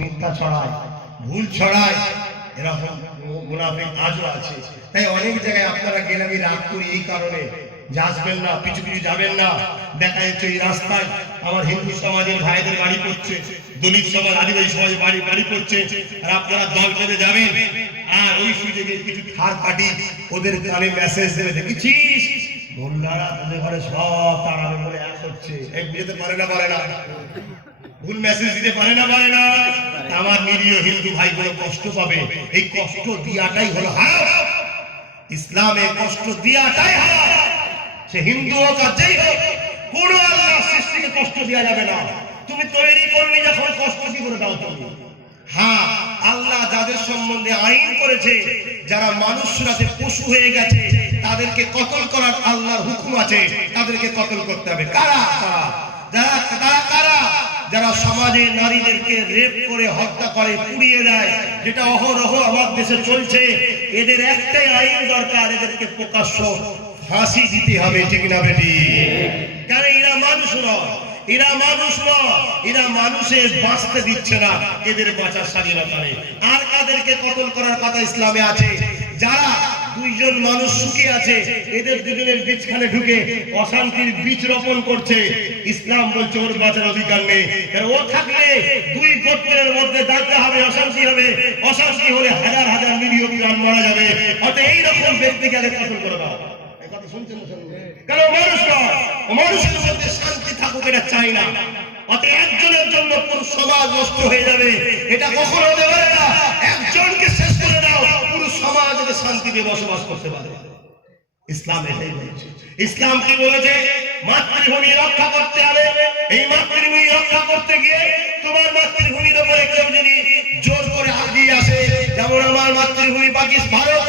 মিথ্যা ছড়ায়, ভুল ছড়ায়, এরকম মুনাফিক আজও আছে। তাই অনেক জায়গায় আপনারা গেলে আমি রাগ করি এই কারণে যে আসবেন না, পিছু পিছু যাবেন না। দেখা যাচ্ছে এই রাস্তায় আমার হিন্দু সমাজের ভাইদের বাড়ি পড়ছে, দলিত সমাজ, আদিবাসী সমাজের বাড়ি পড়ছে, আর আপনারা দল বেঁধে যাবেন। আর ওই সুযোগে কিছু থার্ড পার্টি ওদের কানে মেসেজ দেবে, দেখেছিস মোল্লারা তোদের ঘরে সব তাড়াবে বলে এক হচ্ছে। এই বুঝতে পারে না, পারে না, ভুল মেসেজ দিতে পারে না, পারে না। আমার নিরীহ হিন্দু ভাইগুলো কষ্ট পাবে। এই কষ্ট দিয়াটাই হলো হারাম। ইসলামে কষ্ট দিয়াটাই হারাম। সে হিন্দু হোক আর যেই হোক, কোন আল্লাহর সৃষ্টিকে কষ্ট দেওয়া যাবে না। তুমি তৈরি করলে যখন কষ্ট কি করে দাও তুমি? হ্যাঁ, আল্লাহ যাদের সম্বন্ধে আইন করেছে, যারা মানুষরা যে পশু হয়ে গেছে তাদেরকে কতল করার আল্লাহর হুকুম আছে, তাদেরকে কতল করতে হবে। কারা? কারা? যারা সমাজে নারীদেরকে রেপ করে হত্যা করে, পুড়িয়ে দেয়, যেটা অহরহ আমার দেশে চলছে। এদের একটাই আইন দরকার, এদেরকে প্রকাশ্য ফাঁসি দিতে হবে, ঠিক না বেটি? কারণ এরা মানুষ নয়, এরা মানুষ নয়, এরা মানুষের বাঁচতে দিচ্ছে না, এদের বাঁচার স্বাধীনতা নেই। আর কাদেরকে কতল করার কথা ইসলামে আছে? যারা দুইজন মানুষ সুখী আছে, এদের দুজনের বীজখানে ঢুকে অশান্তির বীজ রোপণ করছে। ইসলাম বলছে ওর বাঁচার অধিকার নেই। ও থাকলে দুই গোত্রের মধ্যে দাঙ্গা হবে, অশান্তি হবে, অশান্তি হলে হাজার হাজার নিরীহ প্রাণ মারা যাবে। অতএব এইরকম ব্যক্তিকে আগে কতল করে দাও। কারণ মানুষ নয়, মানুষের মধ্যে শান্তি থাকুক এটা চাই না। অতএব একজনের জন্য পুরো সমাজ নষ্ট হয়ে যাবে, এটা কখনো হতে পারে না। একজনকে শেষ করে দাও, পুরো সমাজ যাতে শান্তিতে বসবাস করতে পারে। ইসলাম এটাই বলছে। ইসলাম কি বলেছে? মাতৃভূমি রক্ষা করতে হবে। এই মাতৃভূমি রক্ষা করতে গিয়ে তোমার মাতৃভূমির উপরে কেউ যদি জোর করে আগিয়ে আসে, যেমন আমার মাতৃভূমি ভারত,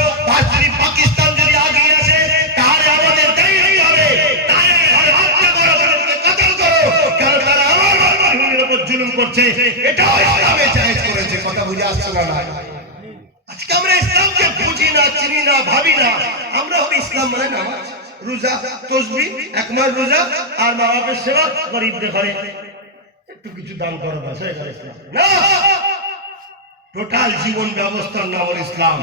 পাকিস্তান যদি আগিয়ে আসে, তাহলে আমাদের দায়ী হবে, তাহলে হত্যা করো, তাদেরকে কতল করো, কারণ তারা আমার মাতৃভূমির উপর জুলুম করছে। এটাও ইসলামে জায়েজ করেছে। কথা বুঝে আসছে না? আজকে আমরা ইসলামকে বুঝি না, চিনি না, ভাবি না। আমরা হলো ইসলাম মানে নামাজ, রোজা, তাসবিহ, এক মাস রোজা, আর মা বাপের সেবা, গরিবদের ঘরে একটু কিছু দান করো, বাস হয়ে গেল ইসলাম। না, টোটাল জীবন ব্যবস্থার নাম হলো ইসলাম।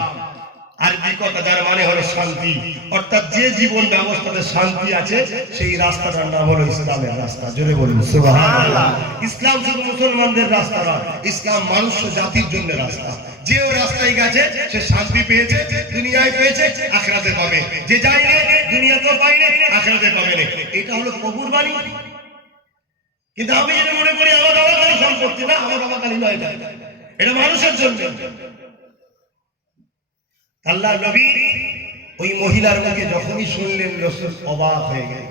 আরবি কথা যার মানে হলো শান্তি, অর্থাৎ যে জীবন ব্যবস্থাতে শান্তি আছে সেই রাস্তাটার নাম হলো ইসলামের রাস্তা। জোরে বলুন সুবহানাল্লাহ। ইসলাম শুধু মুসলমানদের রাস্তা নয়, ইসলাম মানুষ জাতির জন্য রাস্তা। যে ও রাস্তায় গেছে সে শান্তি পেয়েছে, দুনিয়ায় পেয়েছে, আখিরাতে পাবে। যে যায়নি দুনিয়াতেও পায়নি, আখিরাতে পাবে না। এটা হলো প্রভুর বাণী। কিন্তু আমি যদি মনে করি আমার বাবা কালী সম্পত্তি, না, আমার বাবা কালী নয়, এটা মানুষের জন্য। আল্লাহ নবী ওই মহিলার মুখে যখনই শুনলেন, রাসূল অবাক হয়ে গেলেন।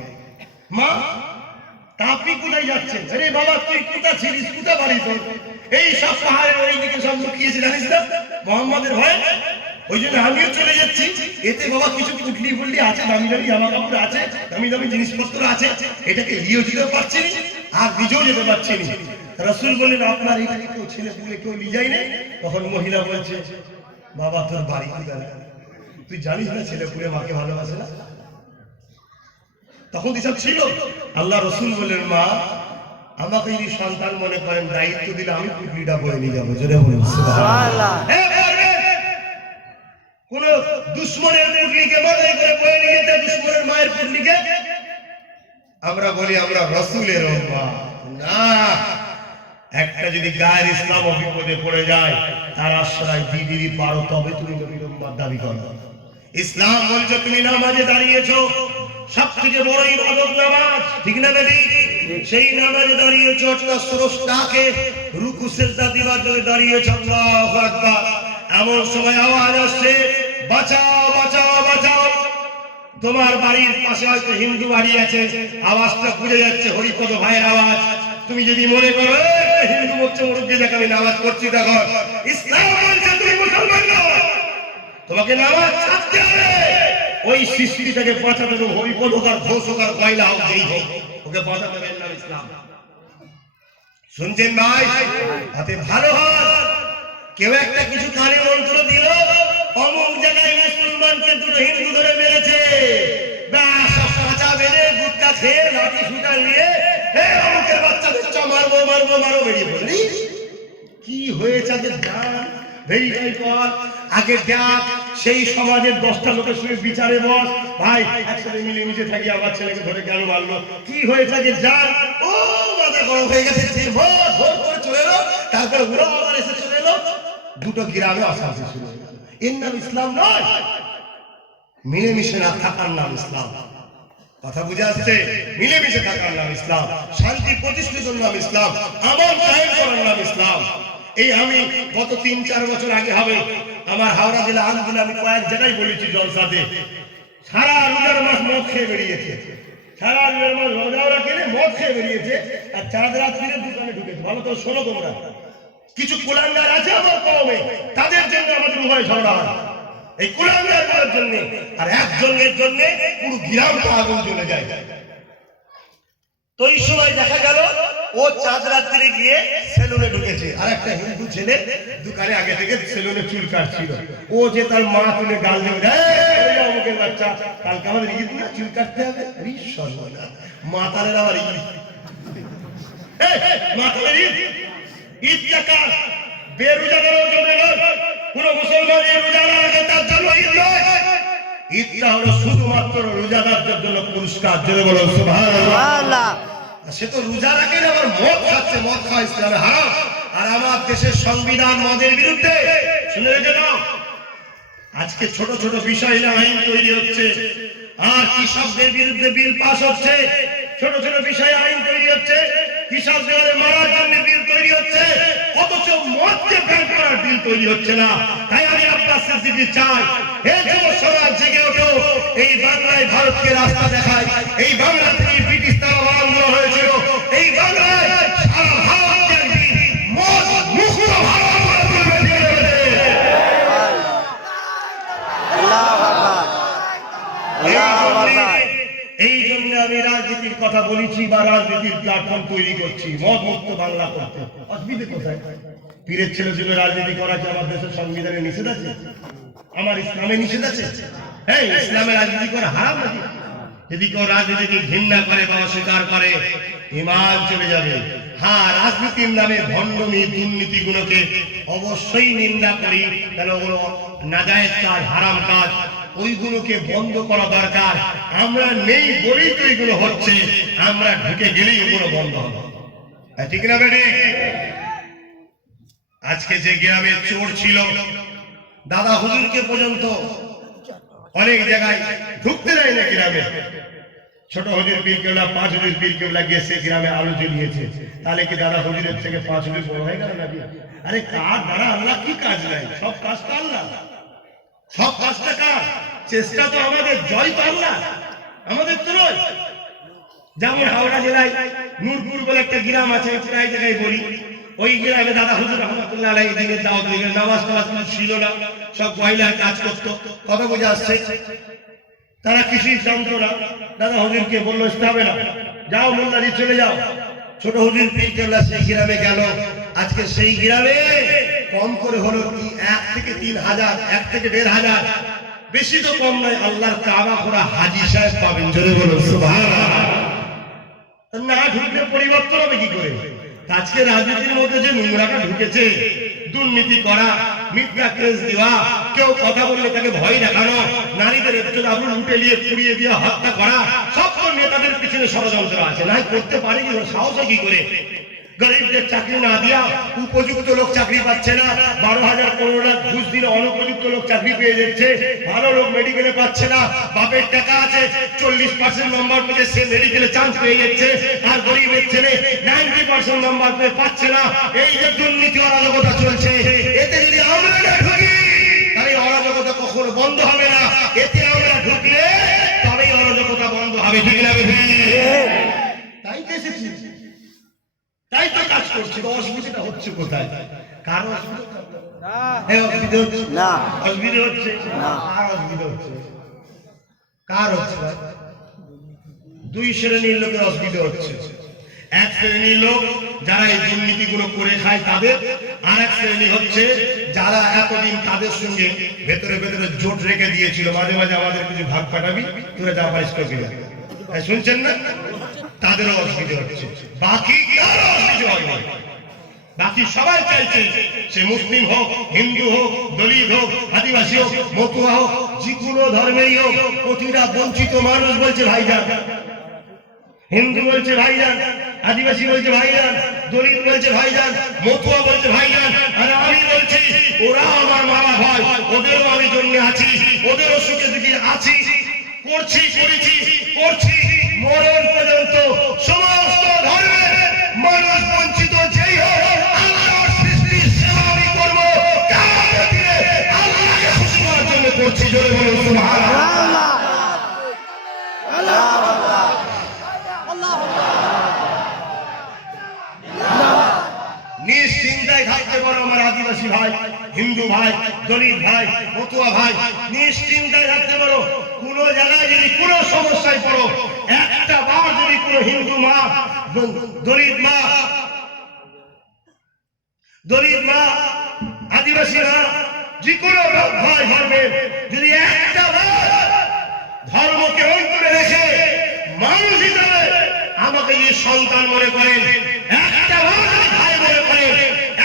মা, আপনি কোথায় যাচ্ছেন? আরে বাবা, তুই কোথা ছিলিস, কোথা বাড়ি তোর? এই সব পাহাড়ের ওইদিকে সব লুকিয়েছে, জানিস না মোহাম্মদের ভয়ে? ওই জন্য আমিও চলে যাচ্ছি। এতে বাবা কিছু পুটলি ফুটলি আছে, দামি দামি জামা কাপড় আছে, দামি দামি জিনিসপত্র আছে, এটাকে নিয়েও যেতে পারছি না, আর নিজেও যেতে পারছি না। রাসূল বললেন, আপনার এটাকে কেউ ছেলে পুলে কেউ নিয়ে যায় না? তখন মহিলা বলছে, বাবা তোর বাড়ি কোথায়? তুই জানিস না ছেলে পুলে মাকে ভালোবাসে না? তখন এসব ছিল। আল্লাহ রাসূল বললেন, মা, আমাকে যদি সন্তান মনে করেন, দায়িত্ব দিলে আমি পুটলিটা বয়ে নিয়ে যাবো। জোরে বলুন সুবহানাল্লাহ। কোন দুশ্মনের পুটলিকে মাথায় করে বয়ে নিয়ে যেতে, দুশ্মনের মায়ের পুটলিকে আমরা বলি আমরা রাসূলের উম্মত। না, একটা যদি গায়ের ইসলাম বিপদে পড়ে যায়, তার আশ্রয় দিদিরই পারো, তবে তুমি নবীর উম্মত দাবি করো। ইসলাম বলছে তুমি নামাজে দাঁড়িয়েছো, সবথেকে বড় ইবাদত নামাজ, ঠিক না বেটি? সেই নামাজে দাঁড়িয়েছো, অর্থাৎ স্রষ্টাকে রুকু সিজদা দিবার জন্য দাঁড়িয়েছো। আল্লাহু আকবার। এমন সময় আওয়াজ আসছে, বাঁচাও বাঁচাও বাঁচাও। তোমার বাড়ির পাশে হয়তো হিন্দু বাড়ি আছে, আওয়াজটা বুঝে যাচ্ছে হরিপদ ভাইয়ের আওয়াজ। তুমি যদি মনে করো হিন্দু বলছে মুরব্বি দেখ আমি নামাজ পড়ছি, দেখো ইসলাম বলছে তুমি মুসলমান নও, তোমাকে নামাজ ছাড়তে হবে। ওই সৃষ্টিটাকে বাঁচাতে হবে, হরিপদ হোক আর ঘোষ হোক আর কয়লা হোক, যেই হোক, ওকে বাঁচাতে হবে না ইসলাম। শুনছেন ভাই? তাতে ভালো হয় কেউ একটা কিছু কানে মন্ত্র দিল, অমুক জায়গায় মুসলমানকে দুটো হিন্দু ধরে মেরেছে, ব্যাস কাঁচা বেঁধে গুটকা খেয়ে লাঠি শুটা নিয়ে অমুকের বাচ্চাদের মারবো মারবো মারো বেরিয়ে পড়লি। কি হয়েছে আগে জান, ভেরিফাই কর, আগে দেখ সেই সমাজের 10টা লোকের সঙ্গে বিচারে বস, ভাই একসাথে মিলেমিশে থাকি, আমার ছেলেকে ধরে কেন মারলো, কি হয়েছে আগে জান। ও মাথা গরম হয়ে গেছে, যে ভোর ভোর করে চলে এলো, তারপরে ওরা আবার এসে চলে এলো, দুটো গ্রামে অশান্তি শুরু হয়ে গেল। এর নাম ইসলাম নয়, মিলেমিশে না থাকার নাম ইসলাম। কথা বুঝে আসছে? মিলেমিশে থাকার নাম ইসলাম, শান্তি প্রতিষ্ঠিত নাম ইসলাম, আমল কায়েম করার নাম ইসলাম। এই আমি গত 3-4 বছর আগে হবে আমার হাওড়া জেলা আন্দোলন, আমি কয়েক জায়গায় বলেছি জলসাতে, সারা রোজার মাস মদ খেয়ে বেরিয়েছে, সারা রোজার মাস রোজাওরা কিনে মদ খেয়ে বেরিয়েছে, আর চাঁদ রাত কিনে দোকানে ঢুকেছে। ভালো তো শোনো তোমরা, কিছু কুলাঙ্গার আছে আমার কওমে, তাদের জন্য আমাদের উভয় ঝগড়া হয়, এই কুলাঙ্গার করার জন্য, আর একজনের জন্য পুরো গ্রামটা আগুন জ্বলে যায়। তো এই সময় দেখা গেল ও চাঁদ রাত্রে গিয়ে সেলুনে ঢুকেছে, আর একটা হিন্দু ছেলে দোকানে আগে থেকে সেলুনে চুল কাটছিল, ও যে তার মা তুলে গাল দেবে, অমুকের বাচ্চা কালকে আমাদের ঈদ না, চুল কাটতে হবে, মাতালের আবার ঈদ, মাতালের ঈদ, ঈদটা কার? বেরোজাদারের জন্য নয়, কোন মুসলমান রোজা না রাখে তার জন্য ঈদ নয়, ঈদটা হলো শুধুমাত্র রোজাদারদের জন্য পুরস্কার। জোরে বলো সুবহানাল্লাহ। সে তো রোজা রাখে না, আবার মদ খাচ্ছে, মদ খাওয়া ইসলামে হারাম। আর আমার দেশের সংবিধান মদের বিরুদ্ধে, শুনে রেখে নাও, আজকে ছোট ছোট বিষয় নিয়ে আইন তৈরি হচ্ছে, আর কৃষকদের বিরুদ্ধে বিল পাস হচ্ছে, ছোট ছোট বিষয়ে আইন তৈরি হচ্ছে, কৃষকদের মারার জন্য বিল তৈরি হচ্ছে, অথচ মদকে ব্যান করার বিল তৈরি হচ্ছে না। তাই আমি আপনার সিদ্দিকী চাই, এই যুব সমাজ জেগে ওঠো, এই বাংলায় ভারতকে রাস্তা দেখায়, এই বাংলা থেকে ব্রিটিশ তারা আন্দোলন হয়েছিল, এই বাংলায় সারা ভারতকে একদিন মদ মুক্ত ভারত করে তুলবে। এই জন্য আমি রাজনীতির কথা বলেছি বা রাজনীতির প্ল্যাটফর্ম তৈরি করছি, মদ মুক্ত বাংলা করতে। অসুবিধে কোথায়? পীরের ছেলে ছিল রাজনীতি করা কি আমার দেশের সংবিধানে নিষেধ আছে? আমার ইসলামে নিষেধ আছে? হ্যাঁ, ইসলামে রাজনীতি করা হারাম নাকি? যদি কেউ রাজনীতিকে ঘৃণা করে বা অস্বীকার করে, ঈমান চলে যাবে। হ্যাঁ, রাজনীতির নামে ভণ্ডমি দুর্নীতি গুলোকে অবশ্যই নিন্দা করি, তাহলে ওগুলো নাজায়েজ কাজ, হারাম কাজ, ওইগুলোকে বন্ধ করা দরকার। আমরা নেই বলেই তো এইগুলো হচ্ছে, আমরা ঢুকে গেলেই ওগুলো বন্ধ হবে। ঠিক না বেটি? আজকে যে গ্রামে চোর ছিল, দাদা হুজুরকে পর্যন্ত অনেক জায়গায় ঢুকতে দেয় না গ্রামে। ছোট হুজুর পীর কেবলা, 5 হুজুর পীর কেবলা গেছে গ্রামে আলো জ্বলিয়েছে, তাহলে কি দাদা হুজুরের থেকে 5 হুজুর বড় হয়ে গেল নাকি? আরে কার দ্বারা আল্লাহ কি কাজ নাই? সব কাজ তো আল্লাহ, সব কাজটা কার? চেষ্টা তো আমাদের, জয় তো আল্লাহ, আমাদের তো নয়। যেমন হাওড়া জেলায় নূরপুর বলে একটা গ্রাম আছে, প্রায় জায়গায় বলি, ওই গ্রামে দাদা হুজুর রহমতুল্লাহ আলাইহি দিনের দাওয়াত দিয়ে নামাজ টামাজ ছিল না, সব মহিলার কাজ করতো। কথা বুঝে আসছে? তারা কিছুই জানতো না। দাদা হুজুরকে বললো আসতে হবে না, যাও মোল্লাজি চলে যাও। ছোট হুজুর পীর কেবলা সেই গ্রামে গেল। আজকে সেই গ্রামে কম করে হলো 1 থেকে 3,000, 1 থেকে 1,500, বেশি তো কম নয়, আল্লাহর কাবা করা হাজী সাহেব পাবেন। জোরে বলুন সুবহানাল্লাহ। না ঢুকলে পরিবর্তন হবে কি করে? আজকে রাজনীতির মধ্যে যে নোংরাটা ঢুকেছে, দুর্নীতি করা, মিথ্যা কেস দেওয়া, কেউ কথা বললে তাকে ভয় দেখানো, নারীদের একটু আগুন উঠে নিয়ে পুড়িয়ে দিয়ে হত্যা করা, সব তো নেতাদের পিছনে ষড়যন্ত্র আছে। নাই করতে পারে কি, সাহস কি করে? গরিবদের চাকরি না দিয়া উপযুক্ত লোক চাকরি পাচ্ছে না, 12,000 15 লাখ ঘুষ দিলে অনুপযুক্ত লোক চাকরি পেয়ে যাচ্ছে, ভালো লোক মেডিকেলে পাচ্ছে না, বাপের টাকা আছে 40% নম্বর পেয়ে সে মেডিকেলে চান্স পেয়ে যাচ্ছে, আর গরিবের ছেলে 90% নম্বর পেয়ে পাচ্ছে না। এই যে দুর্নীতি অরাজকতা চলছে, এতে যদি আমরা না ঢুকি তাহলে অরাজকতা কখনো বন্ধ হবে না। এতে আমরা ঢুকলে তবেই অরাজকতা বন্ধ হবে। ঠিক না? তাই তো এসেছি, তাই তো কাজ করছি। অসুবিধাটা হচ্ছে কোথায়? কার অসুবিধা না? অসুবিধা হচ্ছে না। কার অসুবিধা হচ্ছে? কার হচ্ছে? 2 শ্রেণীর লোকের অসুবিধা হচ্ছে। এক শ্রেণীর লোক যারা এই দুর্নীতিগুলো করে খায় তাদের, আর এক শ্রেণী হচ্ছে যারা এতদিন তাদের সঙ্গে ভেতরে ভেতরে জোট রেখে দিয়েছিল, মাঝে মাঝে আমাদের কিছু ভাগ পাঠাবি, তোরা যা পারিস করে দিবি। শুনছেন না? তাদেরও অসুবিধা হচ্ছে, বাকি কারো অসুবিধা হয় না। বাকি সবাই চাইছে, সে মুসলিম হোক, হিন্দু হোক, দলিত হোক, আদিবাসী হোক, মতুয়া হোক, যে কোনো ধর্মেই হোক, প্রতিটা বঞ্চিত মানুষ বলছে ভাইজান। হিন্দু বলছে ভাইজান, আদিবাসী বলছে ভাইজান, দলিত বলছে ভাইজান, মতুয়া বলছে ভাইজান। আর আমি বলছি ওরা আমার মামা ভাই, ওদেরও আমি জন্য আছি, ওদেরও সুখে দুঃখে আছি, করছি, করেছি, করছি, মরণ পর্যন্ত সমস্ত ধর্মের মানুষ বঞ্চিত যেই হোক আল্লাহর সৃষ্টির সেবা আমি করবো, কিয়ামতের দিনে আল্লাহকে খুশি করার জন্য করছি। জোরে বলুন সুবহানাল্লাহ। নিশ্চিন্তায় থাকতে পারো আমার আদিবাসী ভাই, হিন্দু ভাই, দলিত ভাই, মতুয়া ভাই, নিশ্চিন্তায় থাকতে পারো। কোন জায়গায় যদি কোনো সমস্যায় পড়ো, একটা বার যদি কোনো হিন্দু মা, দলিত মা, আদিবাসী মা, যে কোনো ভাই ধর্মের যদি একটা বার ধর্মকে অন্তরে রেখে মানুষ হিসাবে আমাকে যে সন্তান মনে করেন, একটা বার ভাই মনে করেন,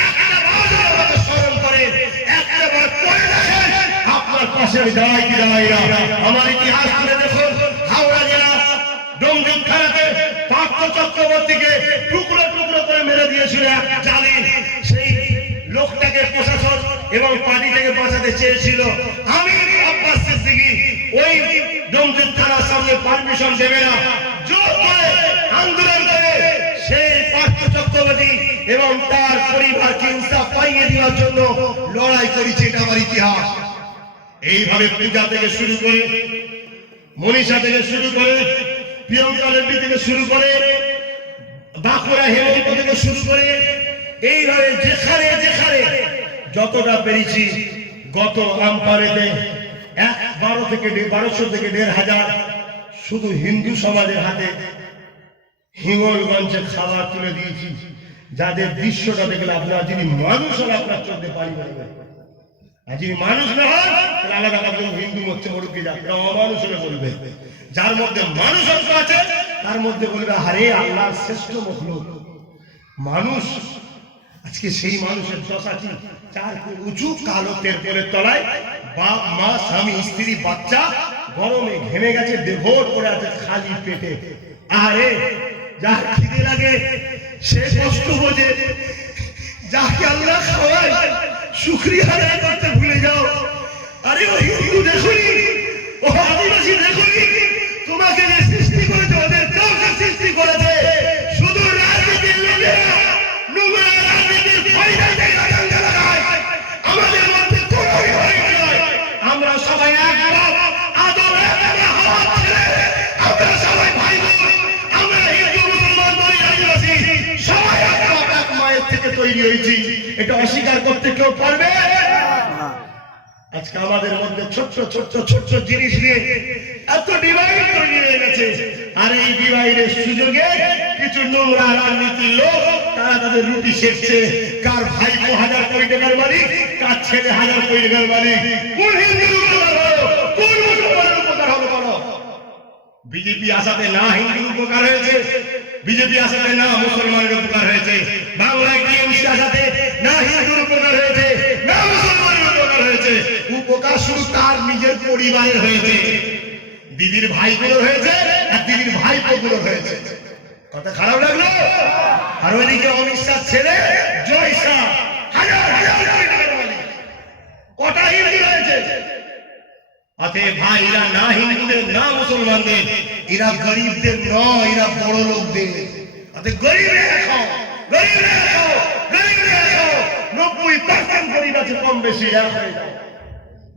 একটা বার আমাকে স্মরণ করেন, একটা বার করে দেখেন আপনার পাশে দাঁড়াই কি দাঁড়াই না। আমার ইতিহাস তুলে দেখুন, হাওড়া জেলা ডোমজুম থানাতে পার্থ চক্রবর্তীকে টুকরো টুকরো করে মেরে দিয়েছিল এক জালিম। সেই লোকটাকে প্রশাসন এবং পার্টি থেকে বাঁচাতে চেয়েছিল। আমি আব্বাস সিদ্দিকী ওই ডোমজুম থানার সামনে পারমিশন দেবে না, জোর করে আন্দোলন করে সেই পার্থ চক্রবর্তী এবং তার পরিবারকে ইনসাফ পাইয়ে দেওয়ার জন্য লড়াই করেছে। এটা আমার ইতিহাস। এইভাবে পূজা থেকে শুরু করে, মনীষা থেকে শুরু করে, প্রিয়ঙ্কা রেড্ডি থেকে শুরু করে, বাঁকুড়া হেমন্ত থেকে শুরু করে, এইভাবে যেখানে যেখানে যতটা পেরেছি, গত আমপাড়েতে 1200 থেকে 1500 শুধু হিন্দু সমাজের হাতে হিঙ্গলগঞ্জে খাবার তুলে দিয়েছি, যাদের দৃশ্যটা দেখলে আপনারা যদি মানুষ হন আপনার চলতে পারি, আর যদি মানুষ না হন তাহলে আলাদা কথা, হিন্দু মরছে মরুকে যাবে, অমানুষ হলে বলবে। যার মধ্যে মানুষ আছে তার মধ্যে বলবে আরে আল্লাহর শ্রেষ্ঠ মখলুক মানুষ। আজকে সেই মানুষের দশা কি? 4 ফুট উঁচু কালো তেরপলের তলায় বাপ মা স্বামী স্ত্রী বাচ্চা গরমে ঘেমে গেছে, দেভোর করে আছে খালি পেটে। আরে যার খিদে লাগে সে কষ্ট বোঝে, যাকে আল্লাহ খাওয়ায় শুকরিয়া আদায় করতে ভুলে যাও। আরে ও হিন্দু দেখুনি, ও আদিবাসী দেখুনি, তোমাকে যে সৃষ্টি করেছে ওদের কাউকে সৃষ্টি করেছে শুধু রাজনীতির লোকেরা, নোংরা রাজনীতির ফায়দায় দাঙ্গা লাগায়। আমাদের মধ্যে কোনোই হয় নয়, আমরা সবাই এক বাপ, আদম এক হাওয়া ছেলে, আমরা সবাই ভাই বোন, আমরা হিন্দু মুসলমান দলিত আদিবাসী সবাই এক বাপ এক মায়ের থেকে তৈরি হয়েছি। এটা অস্বীকার করতে কেউ পারবে? আজকে আমাদের মধ্যে ছোট্ট ছোট্ট ছোট্ট জিনিস নিয়ে এত ডিভাইড তৈরি হয়ে গেছে। আর এই ডিভাইডের সুযোগে কিছু নোংরা রাজনীতির লোক তারা তাদের রুটি শেখছে। কার ভাই 1000 কোটি টাকার মালিক, কার ছেলে 1000 কোটি টাকার মালিক। কোন হিন্দুর উপকার হলো, কোন মুসলমানের উপকার হলো বলো? বিজেপি আসাতে না হিন্দুর উপকার হয়েছে, বিজেপি আসাতে না মুসলমানের উপকার হয়েছে, বাংলায় টিএমসি আসাতে না হিন্দুর উপকার হয়েছে না মুসলমানের উপকার হয়েছে। উপকার শুধু তার নিজের পরিবারের হয়েছে, দিদির ভাইগুলো হয়েছে আর দিদির ভাইপোগুলো হয়েছে। কথা খারাপ লাগলো? আর ওইদিকে অমিত শাহ ছেলে জয় শাহ হাজার হাজার কোটি টাকার মালিক, কটা হিন্দু হয়েছে? অতএব ভাই, এরা না হিন্দুদের না মুসলমানদের, এরা গরিবদের নয়, এরা বড় লোকদের। অতএব গরিবরা খাও, গরিবরা খাও, গরিবরা খাও। 90% গরিব আছে, কম বেশি এক হয়ে যাও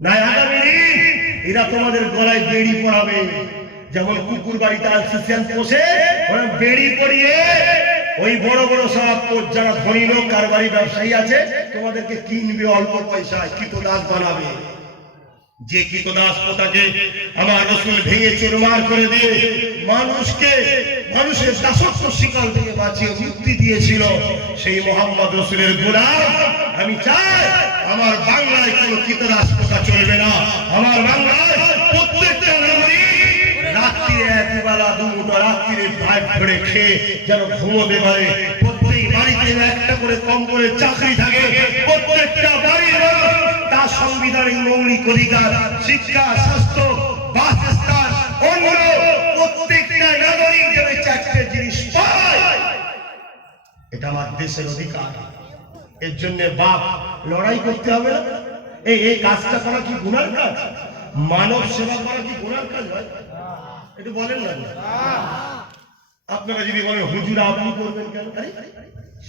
না। আগামী দিন এরা তোমাদের গলায় বেড়ি পড়াবে, যেমন কুকুর বাড়িতে আলসিসিয়ান পোষে ওরা বেড়ি পরিয়ে ওই বড় বড় সব যারা ধনী লোক কারবারি ব্যবসায়ী আছে তোমাদেরকে কিনবে অল্প পয়সায়, কৃতদাস বানাবে। যে কৃতদাস প্রথাকে আমার রাসূল ভেঙে চুরমার করে দিয়ে মানুষকে মানুষের দাসত্ব শিকার থেকে বাঁচিয়ে মুক্তি দিয়েছিল সেই মোহাম্মদ রাসূলের গোলাম আমি চাই আমার বাংলায় কোনো কৃতদাস প্রথা চলবে না। আমার বাংলায় প্রত্যেকটা নাগরিক রাত্রিরে একবেলা দুমুঠো রাত্রিরে ভাত ধরে খেয়ে যেন ঘুমোতে পারে। প্রত্যেক বাড়িতে বাড়িতে একটা করে কম করে চাকরি থাকে, প্রত্যেকটা বাড়ির তার সাংবিধানিক মৌলিক অধিকার শিক্ষা, স্বাস্থ্য, বাসস্থান, অন্য প্রত্যেকটা নাগরিক যেন চারটে জিনিস পায়, এটা আমার দেশের অধিকার। এর জন্য বাপ লড়াই করতে হবে না। এই কাজটা করা কি গুনার কাজ? মানব সেবা করা কি গুনার কাজ হয়? একটু বলেন না। আপনারা যদি বলেন হুজুর আপনি করবেন কেন,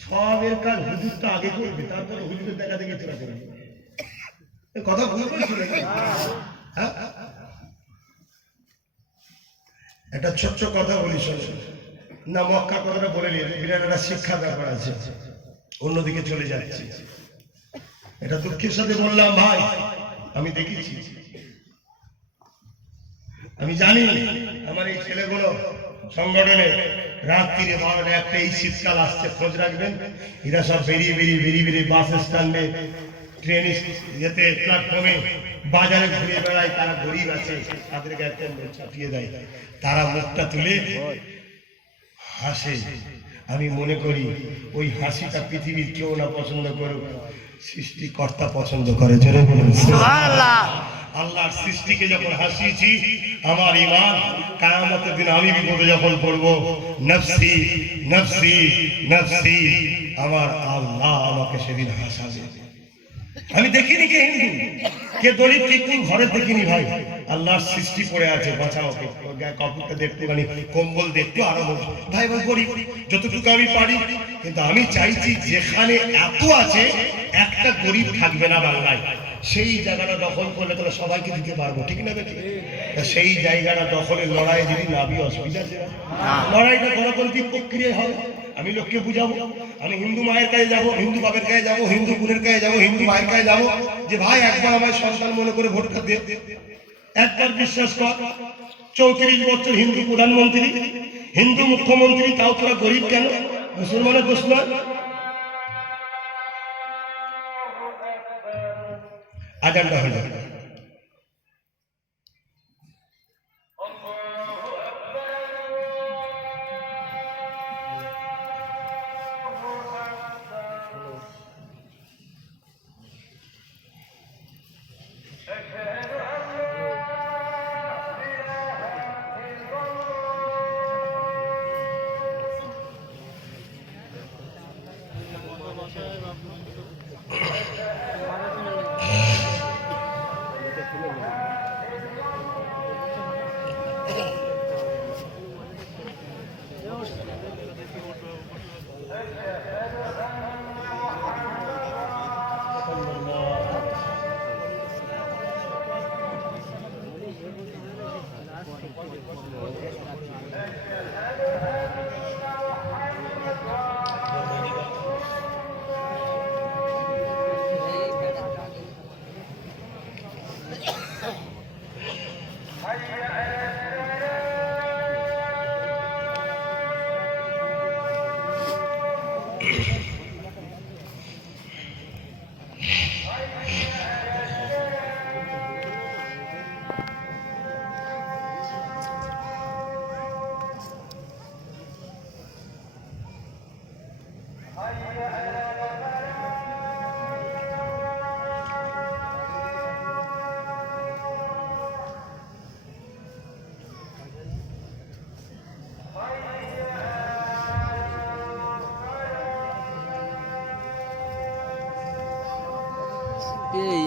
সবের কাজ হুজুরটা আগে করবে, তারপরে হুজুরের দেখা দেখে চলা করবে। কথা বুঝতে পারছি? হ্যাঁ, একটা ছোট্ট কথা বলি শোনেন না, মক্কা কথাটা বলে নিয়ে বিরাট একটা শিক্ষার ব্যাপার আছে, অন্যদিকে চলে যাচ্ছি। এটা দুঃখের সাথে বললাম ভাই, আমি দেখেছি, আমি জানি আমার এই ছেলেগুলো সংগঠনে রাত্রিরে 12টা 1টা, এই শীতকাল আসছে, খোঁজ রাখবেন, এরা সব বেরিয়ে বাস স্ট্যান্ডে, ট্রেন যেতে, প্ল্যাটফর্মে, বাজারে ঘুরে বেড়ায়। তারা গরিব আছে, তাদেরকে একটা চাপিয়ে দেয়, তারা মুখটা তুলে হাসে। আমি মনে করি ওই হাসিটা পৃথিবীর কেউ না পছন্দ করুক, সৃষ্টিকর্তা পছন্দ করে। জোরে বলুন সুবহানাল্লাহ। আল্লাহর সৃষ্টিকে যখন হাসিয়েছি, আমার ঈমান কিয়ামতের দিন আমি বিপদে যখন পড়ব, নফসি নফসি নফসি, আমার আল্লাহ আমাকে সেদিন হাসাবে। আমি দেখিনি কে হিন্দু কে গরিব কে কোন ঘরে দেখিনি ভাই, আল্লাহর সৃষ্টি পড়ে আছে, বাঁচাও, কাপড়টা দেখতে পারি, কম্বল দেখতে আরো ভাই ভাই গরিব যতটুকু আমি পারি। কিন্তু আমি চাইছি যেখানে এত আছে একটা গরিব থাকবে না বাংলায়, সেই জায়গাটা দখল করলে তাহলে সবাইকে দিতে পারবো, ঠিক না বেটি? সেই জায়গাটা দখলের লড়াই যদি নাবি, অসুবিধা আছে? লড়াইটা গণতান্ত্রিক প্রক্রিয়া হবে। আমি লোককে বুঝাবো, আমি হিন্দু মায়ের কাছে যাবো, হিন্দু বাপের কাছে যাবো, হিন্দু বোনের কাছে যাবো, হিন্দু ভাইয়ের কাছে যাবো, যে ভাই একবার আমার সন্তান মনে করে ভোটটা দে। একবার বিশ্বাস কর, 34 বছর হিন্দু প্রধানমন্ত্রী, হিন্দু মুখ্যমন্ত্রী, তাও তোরা গরিব কেন? মুসলমানের দোষ নয়। আজানটা হয়ে যাবে।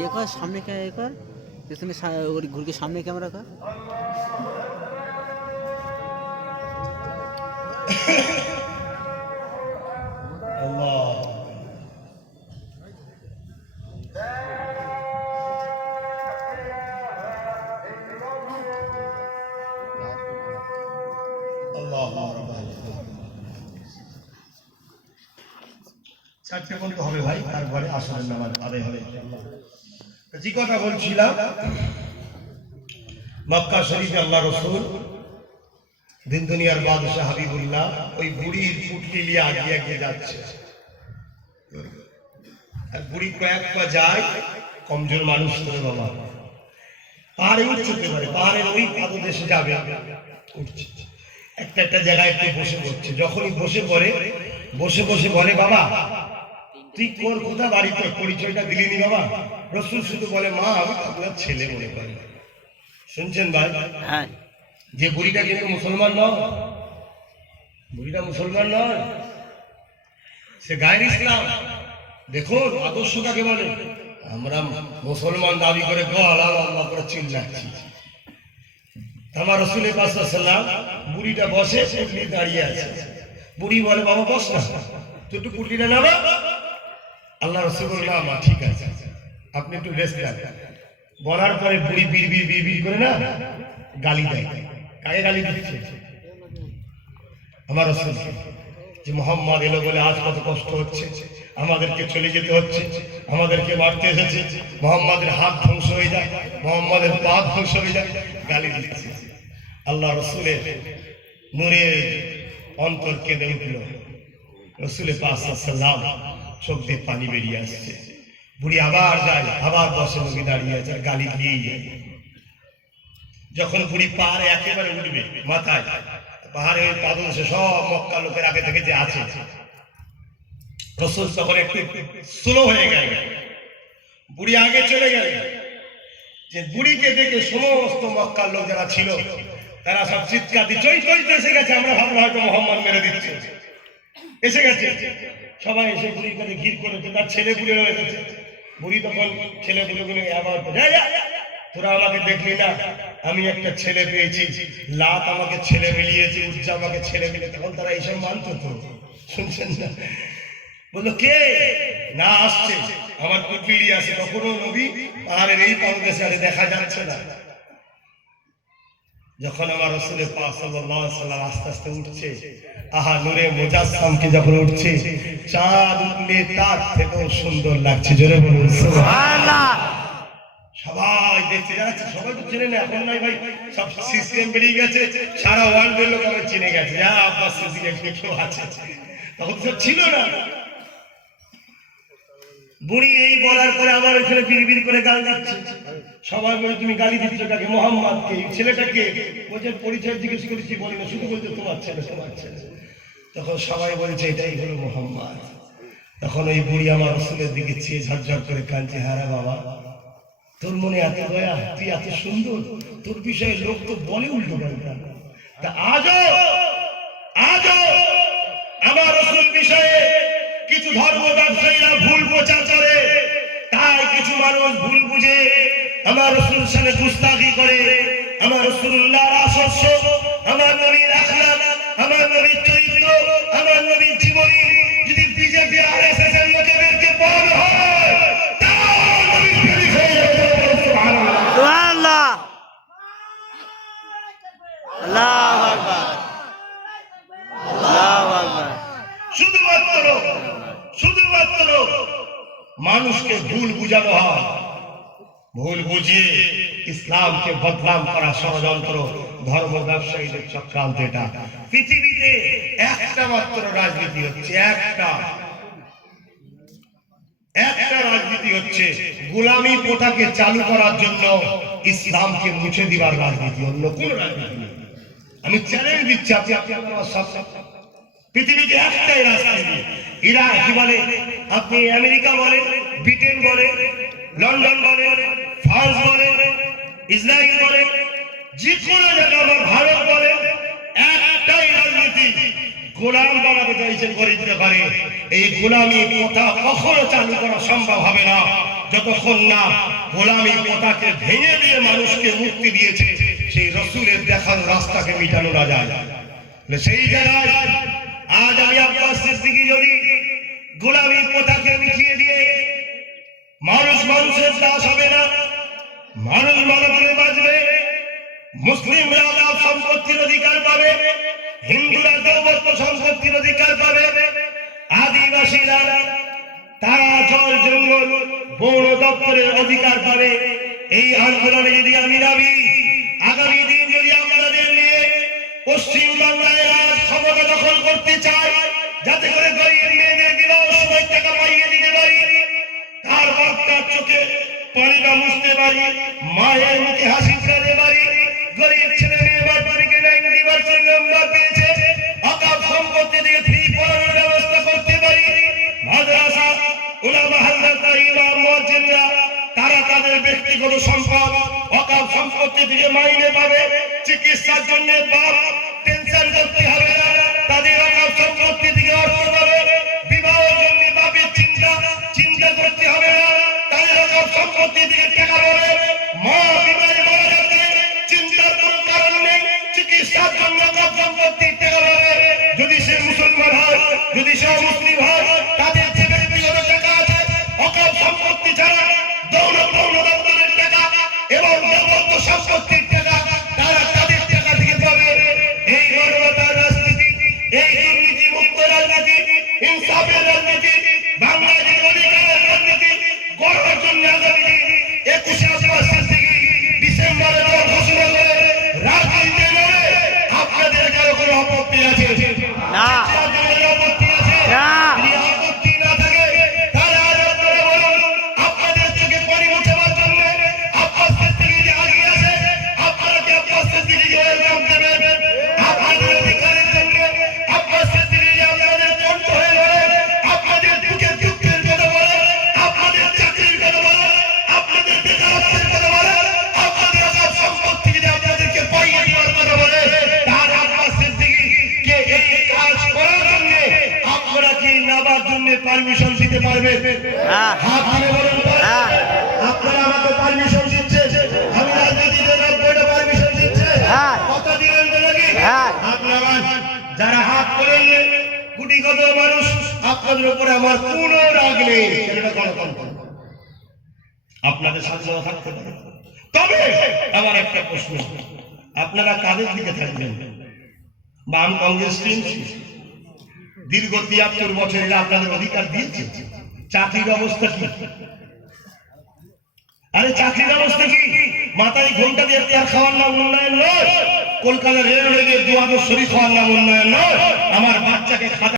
ये कर सामने क्या है, कर इसमें घूर के सामने कैमरा कर। চারটে বলতে হবে ভাই, তারপরে আসরের নামাজ আদায় হবে। যে কথা বলছিলাম, মক্কা শরীফে আল্লাহ রসুল দিন দুনিয়ার বাদশাহ হাবিবুল্লাহ ওই বুড়ির পুটলি নিয়ে আগিয়ে যাচ্ছে, আর বুড়ি কয়েক পা যায়, কমজোর মানুষ তো বাবা, পাহাড়ে উঠতে পারে, পাহাড়ের ওই পাদদেশে যাবে, উঠছে একটা জায়গায় একটু বসে পড়ছে। যখনই বসে পড়ে বসে বসে বলে, বাবা তুই তোর কোথা বাড়ি, তোর পরিচয়টা দিলিনি বাবা। রসুল শুধু বলে, মা আমি আপনার ছেলে মনে করি। শুনছেন ভাই? হ্যাঁ। যে বুড়িটা কিন্তু মুসলমান নয়, বুড়িটা মুসলমান নয়, সে গায়ের ইসলাম। দেখুন আদর্শ কাকে বলে। আমরা মুসলমান দাবি করে আল্লাহ আল্লাহ করে চিল্লাচ্ছি। আমার রসুলের পাশে সাল্লাম, বুড়িটা বসে, পুটলি দাঁড়িয়ে আছে। বুড়ি বলে, বাবা বস না, তুই একটু পুটলিটা নেবা। আল্লাহ রসুল বলে, না মা ঠিক আছে, আপনি একটু রেস্ট নেন। বলার পরে বুড়ি বিড় করে না গালি দেয়। কাকে গালি দিচ্ছে? আমার রসুল, যে মোহাম্মদ এলো বলে আজ কত কষ্ট হচ্ছে, আমাদেরকে চলে যেতে হচ্ছে, আমাদেরকে মারতে এসেছে, মোহাম্মদের হাত ধ্বংস হয়ে যায়, মোহাম্মদের পা ধ্বংস হয়ে যায়, গালি দিচ্ছে। আল্লাহ রসুলের নূরের অন্তর কেঁদে উঠল। রসুলের পাক সাল্লাম চোখ দিয়ে পানি বেরিয়ে আসছে। বুড়ি আবার যায়, আবার বসে লোকে দাঁড়িয়ে আছে, গালি দিয়েই যায়। যখন বুড়ি পাহাড়ে একেবারে উঠবে মাথায়, পাহাড়ে ওই পাদদেশে সব মক্কা লোকের আগে থেকে যে আছে, রসুল তখন একটু স্লো হয়ে গেল, বুড়ি আগে চলে গেল। যে বুড়িকে দেখে সমস্ত মক্কার লোক যারা ছিল তারা সব চিৎকার দিচ্ছে, এসে গেছে। আমরা ভাবলাম হয়তো মোহাম্মদ মেরে দিচ্ছে, এসে গেছে। সবাই এসে বুড়ির কাছে ঘির করেছে, তার ছেলে পুলেও এসেছে। বুড়ি তখন ছেলে পুলেগুলো আবার, তোরা আমাকে দেখলি না, আমি একটা ছেলে পেয়েছি, লাত আমাকে ছেলে মিলিয়েছে, উজ্জা আমাকে ছেলে মিলে। তখন তারা এইসব মানত তো, শুনছেন না? বললো কে না আসছে, আমার কুপিলি আছে। তখনও নবী পাহাড়ের এই পাদদেশে আরে দেখা যাচ্ছে না। যখন আমার রসুলের পাক সাল্লাল্লাহু আলাইহি ওয়াসাল্লাম আস্তে আস্তে উঠছে, আহা নূরে মুজাসসামকে যখন উঠছে, চাঁদ উঠলে তার থেকেও সুন্দর লাগছে। জোরে বলুন সুবহানাল্লাহ। সবাই দেখতে যাচ্ছে, সবাই তো চেনে না এখন, নাই ভাই সব সিস্টেম বেরিয়ে গেছে, সারা ওয়ার্ল্ডের লোক আমাকে চিনে গেছে। যা আব্বাস সিদ্দিক কেউ আছে, তখন সব ছিল না। বুড়ি এই বলার পরে আবার ওইখানে বিড় করে গাল দিচ্ছে। সবাই বলে, তুমি গালি দিচ্ছ কাকে? মোহাম্মদকে। ছেলেটাকে বলছে, পরিচয় জিজ্ঞেস করেছি, বলি না, শুধু বলছে তোমার ছেলে, তোমার ছেলে। তখন সবাই বলছে এটাই হলো মোহাম্মদ। তখন ওই বুড়ি আমার রসুলের দিকে চেয়ে ঝরঝর করে কাঁদছে, হারা বাবা তোর মনে এত দয়া, তুই এত সুন্দর, তোর বিষয়ে লোক তো বলে উল্টো পাল্টা। তা আজও আমার রসুল বিষয়ে কিছু ধর্ম ব্যবসায়ীরা ভুল প্রচার করে, তাই কিছু মানুষ ভুল বুঝে আমার রসুল সাথে গুস্তাখি করে। আমার রাসূলুল্লাহর আদর্শ, আমার নবীর আখলাক, আমার নবীর চরিত্র, আমার নবীর জীবনী যদি বিজেপি আরএসএস এর লোকেদেরকে বলা হয়, তাহলে নবীর বিরোধী হয়ে যাবে। সুবহানাল্লাহ, আল্লাহু আকবার, আল্লাহু আকবার। শুধুমাত্র মানুষকে ভুল বুঝানো হয়, ভুল বুঝিয়ে ইসলামকে বদনাম করা ষড়যন্ত্র, ধর্ম ব্যবসায়ীদের চক্রান্ত। এটা পৃথিবীতে একটা মাত্র রাজনীতি হচ্ছে, একটা রাজনীতি হচ্ছে গোলামি প্রথাকে চালু করার জন্য ইসলামকে মুছে দিবার রাজনীতি, অন্য কোন রাজনীতি নেই। আমি চ্যালেঞ্জ দিচ্ছি, পৃথিবীতে একটাই রাজনীতি। এরা কি বলে, আপনি আমেরিকা বলেন, ব্রিটেন বলেন, লন্ডন বলেন, ফ্রান্স বলেন, ইসরায়েল বলেন, যে কোনো জায়গায়, ভারত বলেন, একটাই রাজনীতি, গোলাম বানাতে চাইছে করতে পারে। এই গোলামি প্রথা কখনো চালু করা সম্ভব হবে না যতক্ষণ না গোলামি প্রথাকে ভেঙে দিয়ে মানুষকে মুক্তি দিয়েছে সেই রসুলের দেখানো রাস্তাকে মিটানো না যায়। সেই জায়গায় আজ আমি আব্বাস সিদ্দিকী যদি গোলামি প্রথাকে মিটিয়ে দিয়ে মানুষের দাস হবে না, মানুষ মানবতায় বাঁচবে, মুসলিমরা লাভ সম্পত্তির অধিকার পাবে, হিন্দুরা দৌলত সম্পত্তির অধিকার পাবে, আদিবাসীরা তারা জল জঙ্গল বন দপ্তরের অধিকার পাবে। এই আন্দোলনে যদি আমি নামি, আগামী দিন যদি আপনাদের নিয়ে পশ্চিম বাংলায় রাজ ক্ষমতা দখল করতে চাই, যাতে করে গরিব মেয়েদের বিবাহ সময় টাকা পাইয়ে দিতে পারি, তার বাচ্চার চোখে পানিটা মুছতে পারি, মায়ের মুখে হাসি ফেরাতে পারি, গরিব ছেলে মেয়ে বাড়িকে 90% নাম্বার পেয়েছে, অকাপ সম্পত্তি দিয়ে ফ্রি পড়ানোর ব্যবস্থা ব্যক্তিগত সম্পদ অকাল সম্পত্তি থেকে মাইনে পাবে, চিকিৎসার জন্য বাপ টেনশন করতে হবে না, তাদের অকাল সম্পত্তি থেকে অর্থ পাবে, বিবাহের জন্য বাপের চিন্তা করতে হবে না, তাদের অকাল সম্পত্তি থেকে টাকা পাবে, মা বিবাহে মারা যাচ্ছে চিন্তার কোনো কারণ নেই, চিকিৎসার জন্য অকাল সম্পত্তি টাকা পাবে। যদি সে মুসলমান হয়, যদি সে মুসলিম হয়, তাদের যে ব্যক্তিগত টাকা আছে অকাল সম্পত্তি ছাড়া দৌলত দপ্তরের টাকা এবং দেবত্ব সম্পত্তির টাকা তারা তাদের টাকা থেকে পাবে। এই মানবতার রাজনীতি, এই দুর্নীতি মুক্ত রাজনীতি, ইনসাফের রাজনীতি, বাংলাদেশের অধিকারের রাজনীতি গড়ার জন্য আগামী দিন 21শে আগস্ট থেকে ডিসেম্বরের ঘোষণা করে রাজনীতি নেবে। আপনাদের কারো কোনো আপত্তি আছে না। আপত্তি আছে না। যদি আপত্তি না থাকে তাহলে আজ আপনারা বলুন, আপনাদের চোখে পানি মোছাবার জন্য আব্বাস সিদ্দিকী যে আগিয়ে আসে, আপনারা কি আব্বাস সিদ্দিকীকে ওয়েলকাম দেবেন? আপনাদের অধিকারের জন্য আব্বাস সিদ্দিকী যে আপনাদের কণ্ঠ হয়ে লড়ে, আপনাদের দুঃখের কথা বলে, আপনাদের চাকরির কথা বলে, আপনাদের বেকারত্বের কথা বলে, আপনাদের অকাল সম্পত্তি যদি আপনাদেরকে পাইয়ে দেওয়ার কথা বলে, তার আব্বাস সিদ্দিকীকে এই কাজ করার জন্য আপনারা কি নেবার জন্য পারমিশন দিতে পারবেন? হ্যাঁ। হাত তুলে বলুন তো। হ্যাঁ। আপনারা আমাকে পারমিশন দিচ্ছে, আমি রাজনীতিতে নব্বইটা পারমিশন দিচ্ছে, হ্যাঁ। কথা দিলেন তো নাকি? হ্যাঁ। আপনারা যারা হাত করেন কোটিগত মানুষ, আপনাদের উপরে আমার কোনো রাগ নেই, সেটা গণতন্ত্র, আপনাদের স্বাধীনতা থাকতে পারে। তবে আমার একটা প্রশ্ন, আপনারা কাদের দিকে থাকবেন? বাম কংগ্রেস টিএমসি দীর্ঘ ৭৩ বছর এরা আপনাদের অধিকার দিয়েছে, চাকরির অবস্থা কি? আরে চাকরির অবস্থা কি? মাথায় ঘন্টা দিয়ে আর খাওয়ার নাম উন্নয়ন নয়, কলকাতা রেল লেগে দুয়াদশ শরীফ খাওয়ার নাম উন্নয়ন নয়, আমার বাচ্চাকে